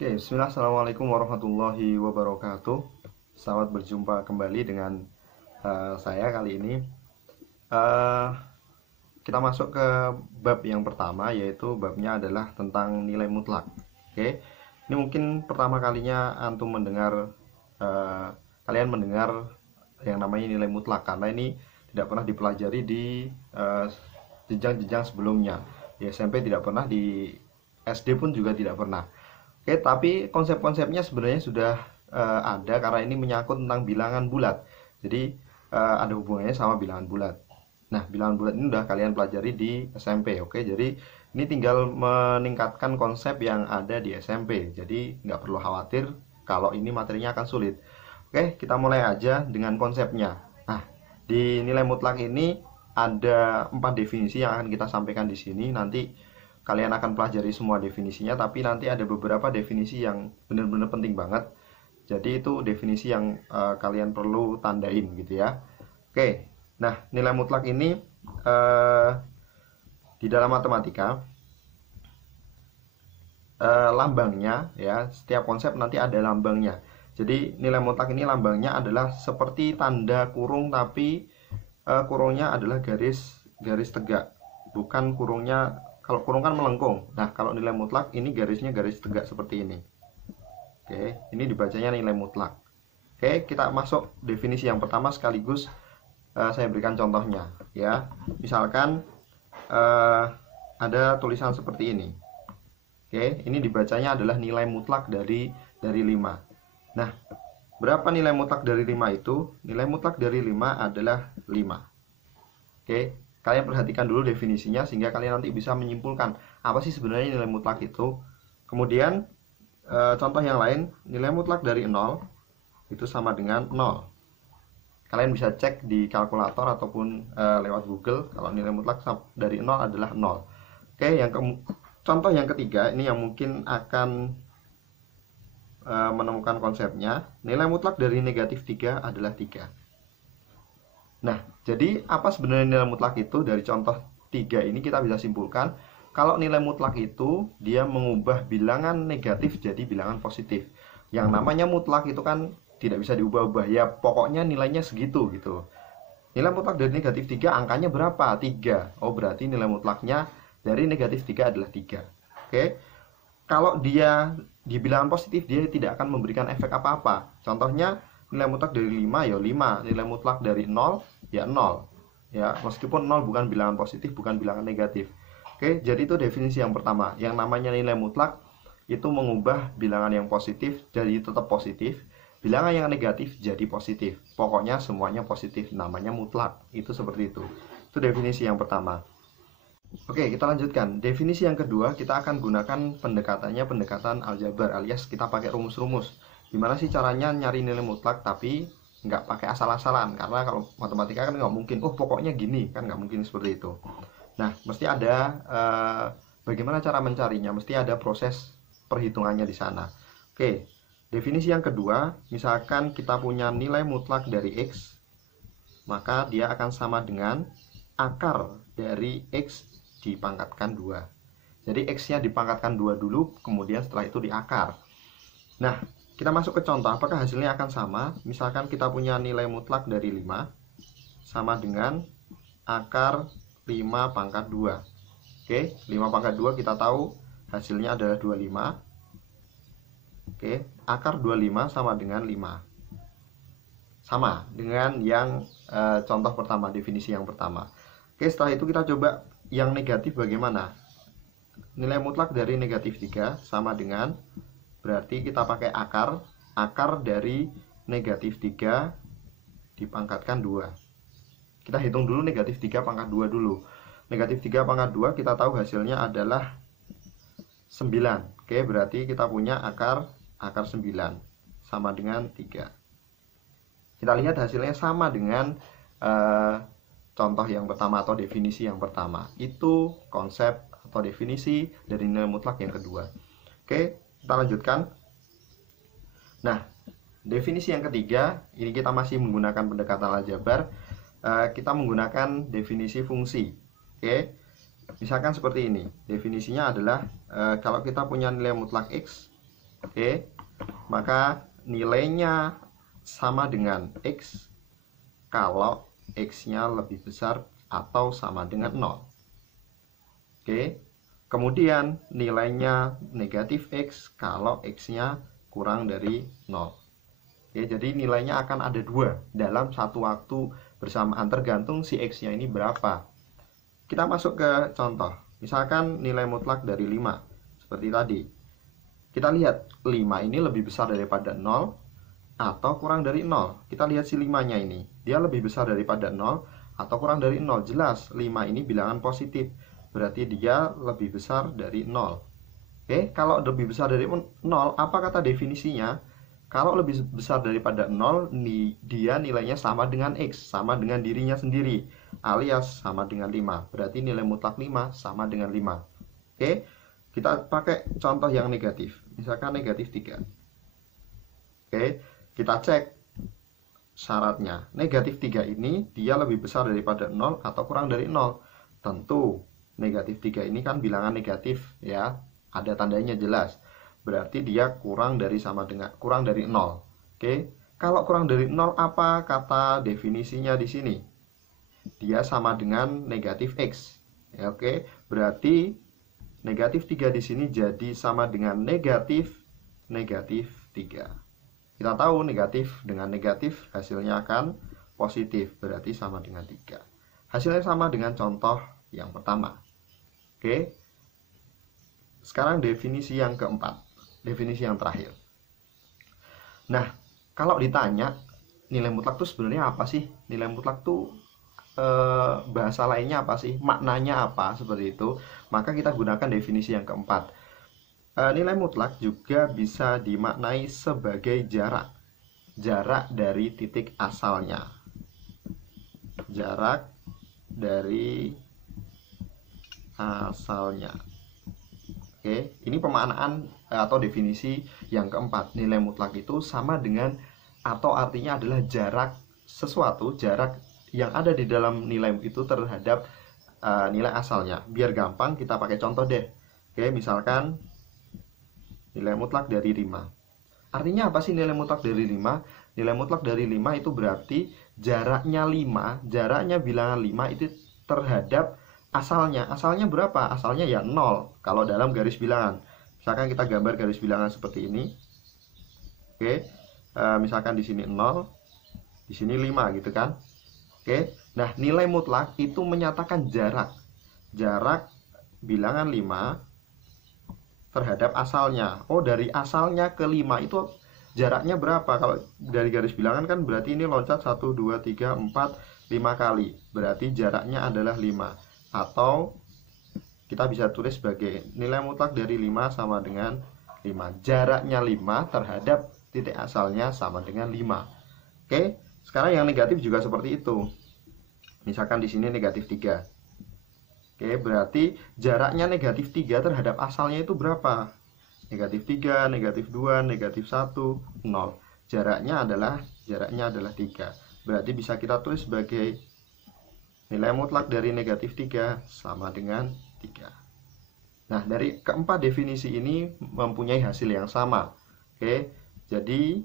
Oke, bismillah, assalamualaikum warahmatullahi wabarakatuh. Selamat berjumpa kembali dengan saya kali ini. Eh, kita masuk ke bab yang pertama, yaitu babnya adalah tentang nilai mutlak. Oke, ini mungkin pertama kalinya antum mendengar, eh, kalian mendengar yang namanya nilai mutlak, karena ini tidak pernah dipelajari di eh, jenjang-jenjang sebelumnya. Di SMP tidak pernah, di SD pun juga tidak pernah. Oke, tapi konsep-konsepnya sebenarnya sudah ada karena ini menyangkut tentang bilangan bulat. Jadi ada hubungannya sama bilangan bulat. Nah, bilangan bulat ini udah kalian pelajari di SMP, oke? Jadi ini tinggal meningkatkan konsep yang ada di SMP. Jadi nggak perlu khawatir kalau ini materinya akan sulit. Oke, kita mulai aja dengan konsepnya. Nah, di nilai mutlak ini ada 4 definisi yang akan kita sampaikan di sini. Nanti kalian akan pelajari semua definisinya, tapi nanti ada beberapa definisi yang benar-benar penting banget. Jadi itu definisi yang kalian perlu tandain gitu ya. Oke, nah nilai mutlak ini uh, di dalam matematika lambangnya ya, setiap konsep nanti ada lambangnya. Jadi nilai mutlak ini lambangnya adalah seperti tanda kurung, tapi kurungnya adalah garis tegak, bukan kurungnya. Kalau kurung kan melengkung. Nah, kalau nilai mutlak ini garisnya garis tegak seperti ini. Oke, ini dibacanya nilai mutlak. Oke, kita masuk definisi yang pertama sekaligus saya berikan contohnya ya. Misalkan ada tulisan seperti ini. Oke, ini dibacanya adalah nilai mutlak dari 5. Nah, berapa nilai mutlak dari 5 itu? Nilai mutlak dari 5 adalah 5. Oke, kalian perhatikan dulu definisinya sehingga kalian nanti bisa menyimpulkan apa sih sebenarnya nilai mutlak itu. Kemudian contoh yang lain, nilai mutlak dari 0 itu sama dengan 0. Kalian bisa cek di kalkulator ataupun lewat Google kalau nilai mutlak dari 0 adalah 0. Oke, contoh yang ketiga ini yang mungkin akan menemukan konsepnya. Nilai mutlak dari negatif 3 adalah 3. Nah, jadi apa sebenarnya nilai mutlak itu? Dari contoh 3 ini kita bisa simpulkan kalau nilai mutlak itu dia mengubah bilangan negatif jadi bilangan positif. Yang namanya mutlak itu kan tidak bisa diubah-ubah ya, pokoknya nilainya segitu gitu. Nilai mutlak dari negatif 3 angkanya berapa? 3. Oh, berarti nilai mutlaknya dari negatif 3 adalah 3. Oke. Kalau dia di bilangan positif dia tidak akan memberikan efek apa-apa. Contohnya nilai mutlak dari 5 ya 5, nilai mutlak dari 0 ya 0. Ya, meskipun 0 bukan bilangan positif, bukan bilangan negatif. Oke, jadi itu definisi yang pertama. Yang namanya nilai mutlak itu mengubah bilangan yang positif jadi tetap positif, bilangan yang negatif jadi positif. Pokoknya semuanya positif, namanya mutlak. Itu seperti itu. Itu definisi yang pertama. Oke, kita lanjutkan. Definisi yang kedua, kita akan gunakan pendekatannya pendekatan aljabar, alias kita pakai rumus-rumus. Gimana sih caranya nyari nilai mutlak tapi nggak pakai asal-asalan? Karena kalau matematika kan nggak mungkin, oh pokoknya gini, kan nggak mungkin seperti itu. Nah, mesti ada bagaimana cara mencarinya, mesti ada proses perhitungannya di sana. Oke, definisi yang kedua, misalkan kita punya nilai mutlak dari X, maka dia akan sama dengan akar dari X dipangkatkan 2. Jadi X-nya dipangkatkan 2 dulu, kemudian setelah itu diakar. Nah, kita masuk ke contoh, apakah hasilnya akan sama? Misalkan kita punya nilai mutlak dari 5 sama dengan akar 5 pangkat 2. Oke, 5 pangkat 2 kita tahu hasilnya adalah 25. Oke, akar 25 sama dengan 5. Sama dengan yang contoh pertama, definisi yang pertama. Oke, setelah itu kita coba yang negatif bagaimana? Nilai mutlak dari negatif 3 sama dengan, berarti kita pakai akar dari negatif 3 dipangkatkan 2. Kita hitung dulu negatif 3 pangkat 2 dulu. Negatif 3 pangkat 2 kita tahu hasilnya adalah 9. Oke, berarti kita punya akar 9 sama dengan 3. Kita lihat hasilnya sama dengan contoh yang pertama atau definisi yang pertama. Itu konsep atau definisi dari nilai mutlak yang kedua. Oke, kita lanjutkan. Nah, definisi yang ketiga, ini kita masih menggunakan pendekatan aljabar. Kita menggunakan definisi fungsi. Oke, misalkan seperti ini. Definisinya adalah kalau kita punya nilai mutlak X, Oke, maka nilainya sama dengan X kalau X-nya lebih besar atau sama dengan 0. Oke, kemudian nilainya negatif X kalau X-nya kurang dari 0. Oke, jadi nilainya akan ada dua dalam satu waktu bersamaan, tergantung si X-nya ini berapa. Kita masuk ke contoh. Misalkan nilai mutlak dari 5. Seperti tadi. Kita lihat 5 ini lebih besar daripada 0 atau kurang dari 0. Kita lihat si 5-nya ini. Dia lebih besar daripada 0 atau kurang dari 0. Jelas 5 ini bilangan positif. Berarti dia lebih besar dari 0. Oke, kalau lebih besar dari 0, apa kata definisinya? Kalau lebih besar daripada 0, dia nilainya sama dengan X, sama dengan dirinya sendiri, alias sama dengan 5. Berarti nilai mutlak 5 sama dengan 5. Oke, kita pakai contoh yang negatif. Misalkan negatif 3. Oke, kita cek syaratnya. Negatif 3 ini dia lebih besar daripada 0 atau kurang dari 0. Tentu, negatif 3 ini kan bilangan negatif ya. Ada tandanya jelas. Berarti dia kurang dari 0. Oke, kalau kurang dari 0 apa kata definisinya di sini? Dia sama dengan negatif X. Ya, oke, berarti negatif 3 di sini jadi sama dengan negatif 3. Kita tahu negatif dengan negatif hasilnya akan positif, berarti sama dengan 3. Hasilnya sama dengan contoh yang pertama. Oke, sekarang definisi yang keempat. Definisi yang terakhir. Nah, kalau ditanya nilai mutlak itu sebenarnya apa sih? Nilai mutlak itu bahasa lainnya apa sih? Maknanya apa? Seperti itu. Maka kita gunakan definisi yang keempat. Nilai mutlak juga bisa dimaknai sebagai jarak. Jarak dari titik asalnya. Jarak dari asalnya. Oke, ini pemaknaan atau definisi yang keempat. Nilai mutlak itu sama dengan atau artinya adalah jarak sesuatu, jarak yang ada di dalam nilai itu terhadap nilai asalnya. Biar gampang kita pakai contoh deh. Oke, misalkan nilai mutlak dari 5. Artinya apa sih nilai mutlak dari 5? Nilai mutlak dari 5 itu berarti jaraknya bilangan 5 itu terhadap asalnya. Asalnya berapa? Asalnya ya 0 kalau dalam garis bilangan. Misalkan kita gambar garis bilangan seperti ini. Oke, misalkan di sini 0, di sini 5 gitu kan. Oke, nah nilai mutlak itu menyatakan jarak. Jarak bilangan 5 terhadap asalnya. Oh, dari asalnya ke 5 itu jaraknya berapa? Kalau dari garis bilangan kan berarti ini loncat 1, 2, 3, 4, 5 kali. Berarti jaraknya adalah 5. Atau kita bisa tulis sebagai nilai mutlak dari 5 sama dengan 5. Jaraknya 5 terhadap titik asalnya sama dengan 5. Oke, sekarang yang negatif juga seperti itu. Misalkan di sini negatif 3. Oke, berarti jaraknya negatif 3 terhadap asalnya itu berapa? Negatif 3, negatif 2, negatif 1, 0. Jaraknya adalah 3. Berarti bisa kita tulis sebagai nilai mutlak dari negatif 3 sama dengan 3. Nah, dari keempat definisi ini mempunyai hasil yang sama. Oke, jadi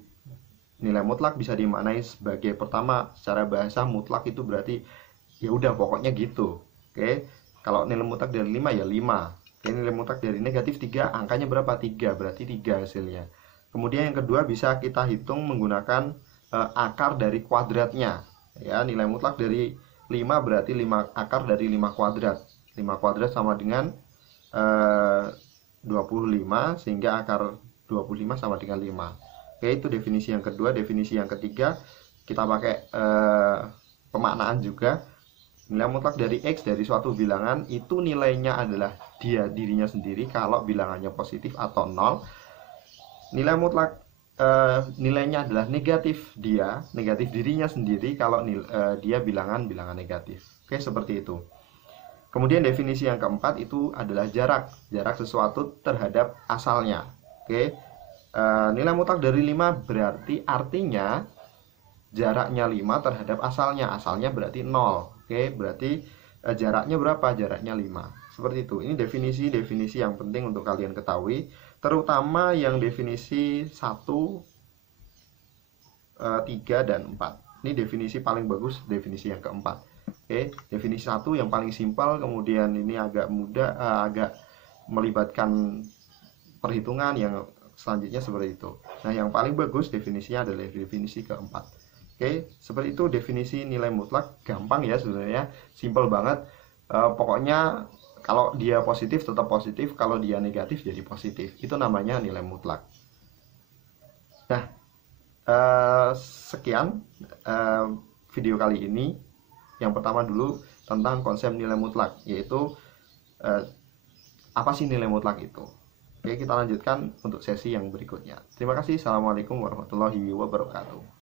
nilai mutlak bisa dimaknai sebagai pertama, secara bahasa mutlak itu berarti ya udah pokoknya gitu. Oke, kalau nilai mutlak dari 5 ya 5. Oke, nilai mutlak dari negatif 3 angkanya berapa? 3, berarti 3 hasilnya. Kemudian yang kedua bisa kita hitung menggunakan akar dari kuadratnya. Ya, nilai mutlak dari 5 berarti 5 akar dari 5 kuadrat. 5 kuadrat sama dengan 25, sehingga akar 25 sama dengan 5. Oke, itu definisi yang kedua. Definisi yang ketiga kita pakai pemaknaan juga. Nilai mutlak dari X dari suatu bilangan itu nilainya adalah dirinya sendiri kalau bilangannya positif atau 0. Nilai mutlak nilainya adalah negatif dirinya sendiri kalau dia bilangan negatif. Oke, seperti itu. Kemudian definisi yang keempat itu adalah jarak sesuatu terhadap asalnya. Oke, nilai mutlak dari 5 berarti artinya jaraknya 5 terhadap asalnya berarti 0. Oke, berarti jaraknya berapa? Jaraknya 5. Seperti itu. Ini definisi yang penting untuk kalian ketahui. terutama yang definisi 1, 3, dan 4. Ini definisi paling bagus, definisi yang keempat. Oke, definisi 1 yang paling simpel, kemudian ini agak mudah, agak melibatkan perhitungan, yang selanjutnya seperti itu. Nah, yang paling bagus definisinya adalah definisi keempat. Oke, seperti itu definisi nilai mutlak. Gampang ya sebenarnya, simple banget. Pokoknya kalau dia positif tetap positif, kalau dia negatif jadi positif. Itu namanya nilai mutlak. Nah, sekian video kali ini. Yang pertama dulu tentang konsep nilai mutlak, yaitu apa sih nilai mutlak itu. Oke, kita lanjutkan untuk sesi yang berikutnya. Terima kasih. Assalamualaikum warahmatullahi wabarakatuh.